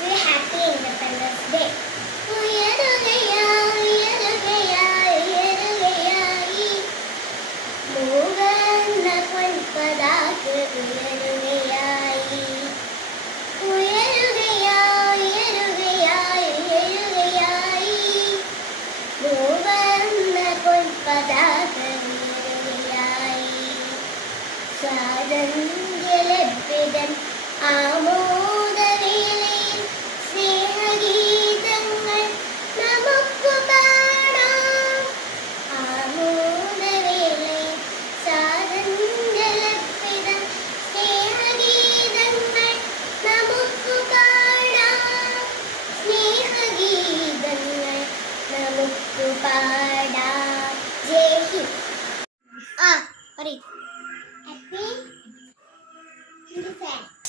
you happy Independence Day. മൂവന്ന പൊൻപതാക ഉയരുകയായി ഉയരുകയായി ഉയരുകയായി ഉയരുകയായി മൂവന്ന പൊൻപതാക ഉയരുകയായി സ്വാതന്ത്ര്യലഭ്യതൻ ആമോദവേളയിൽ സ്നേഹഗീതങ്ങൾ നമുക്ക് പാടാം ആമോദവേളയിൽ സ്വാതന്ത്ര്യലഭ്യതൻ സ്നേഹഗീതങ്ങൾ നമുക്ക് പാടാം സ്നേഹഗീതങ്ങൾ നമുക്ക് പാടാം ജയ് ഹിന്ദ് പറയ് ഹാപ്പി Independence